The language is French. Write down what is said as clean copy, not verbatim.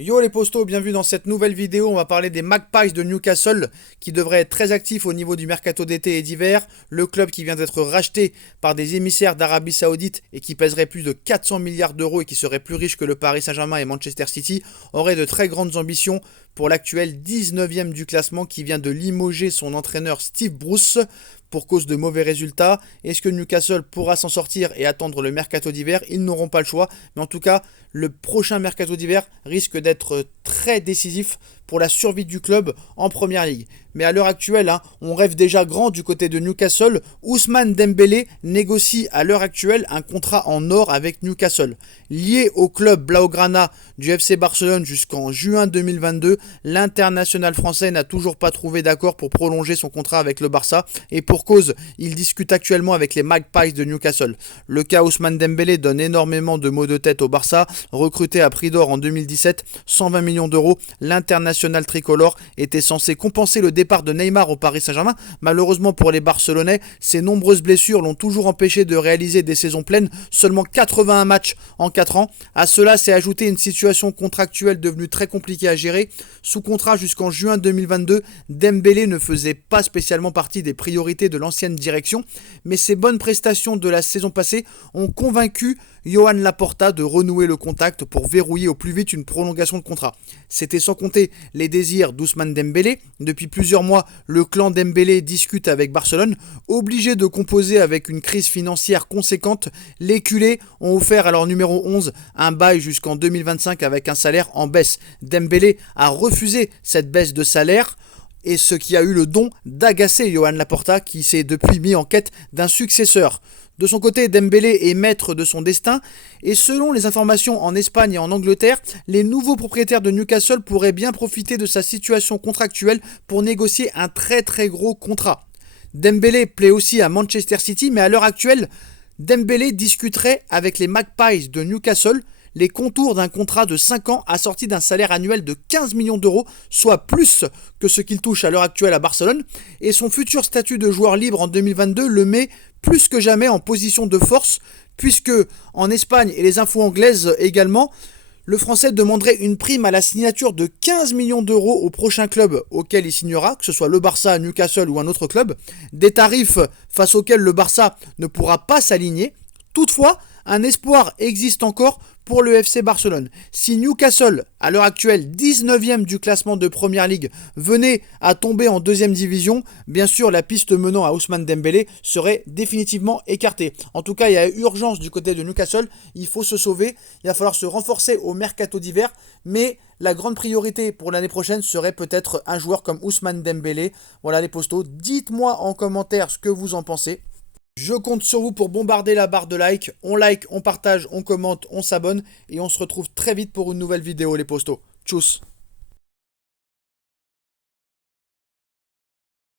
Yo les postos, bienvenue dans cette nouvelle vidéo. On va parler des Magpies de Newcastle qui devraient être très actifs au niveau du mercato d'été et d'hiver. Le club qui vient d'être racheté par des émissaires d'Arabie Saoudite et qui pèserait plus de 400 milliards d'euros et qui serait plus riche que le Paris Saint-Germain et Manchester City, aurait de très grandes ambitions pour l'actuel 19e du classement qui vient de limoger son entraîneur Steve Bruce pour cause de mauvais résultats. Est-ce que Newcastle pourra s'en sortir et attendre le mercato d'hiver? Ils n'auront pas le choix, mais en tout cas, le prochain mercato d'hiver risque d'être très décisif pour la survie du club en première ligue. Mais à l'heure actuelle, on rêve déjà grand du côté de Newcastle. Ousmane Dembélé négocie à l'heure actuelle un contrat en or avec Newcastle. Lié au club Blaugrana du FC Barcelone jusqu'en juin 2022, l'international français n'a toujours pas trouvé d'accord pour prolonger son contrat avec le Barça. Et pour cause, il discute actuellement avec les Magpies de Newcastle. Le cas Ousmane Dembélé donne énormément de maux de tête au Barça. Recruté à prix d'or en 2017, 120 millions d'euros, l'international tricolore était censé compenser le départ de Neymar au Paris Saint-Germain. Malheureusement pour les Barcelonais, ses nombreuses blessures l'ont toujours empêché de réaliser des saisons pleines, seulement 81 matchs en 4 ans. À cela s'est ajoutée une situation contractuelle devenue très compliquée à gérer. Sous contrat jusqu'en juin 2022, Dembélé ne faisait pas spécialement partie des priorités de l'ancienne direction, mais ses bonnes prestations de la saison passée ont convaincu Johan Laporta de renouer le contact pour verrouiller au plus vite une prolongation de contrat. C'était sans compter les désirs d'Ousmane Dembélé. Depuis plusieurs mois, le clan Dembélé discute avec Barcelone. Obligé de composer avec une crise financière conséquente, les culés ont offert à leur numéro 11 un bail jusqu'en 2025 avec un salaire en baisse. Dembélé a refusé cette baisse de salaire, et ce qui a eu le don d'agacer Johan Laporta qui s'est depuis mis en quête d'un successeur. De son côté, Dembélé est maître de son destin et selon les informations en Espagne et en Angleterre, les nouveaux propriétaires de Newcastle pourraient bien profiter de sa situation contractuelle pour négocier un très gros contrat. Dembélé plaît aussi à Manchester City, mais à l'heure actuelle, Dembélé discuterait avec les Magpies de Newcastle les contours d'un contrat de 5 ans assorti d'un salaire annuel de 15 millions d'euros, soit plus que ce qu'il touche à l'heure actuelle à Barcelone, et son futur statut de joueur libre en 2022 le met plus que jamais en position de force, puisque en Espagne et les infos anglaises également, le Français demanderait une prime à la signature de 15 millions d'euros au prochain club auquel il signera, que ce soit le Barça, Newcastle ou un autre club, des tarifs face auxquels le Barça ne pourra pas s'aligner. Toutefois, un espoir existe encore pour le FC Barcelone. Si Newcastle, à l'heure actuelle 19e du classement de Première Ligue, venait à tomber en deuxième division, bien sûr la piste menant à Ousmane Dembélé serait définitivement écartée. En tout cas, il y a urgence du côté de Newcastle, il faut se sauver, il va falloir se renforcer au mercato d'hiver, mais la grande priorité pour l'année prochaine serait peut-être un joueur comme Ousmane Dembélé. Voilà les postos, dites-moi en commentaire ce que vous en pensez. Je compte sur vous pour bombarder la barre de like, on partage, on commente, on s'abonne et on se retrouve très vite pour une nouvelle vidéo les postos. Tchuss.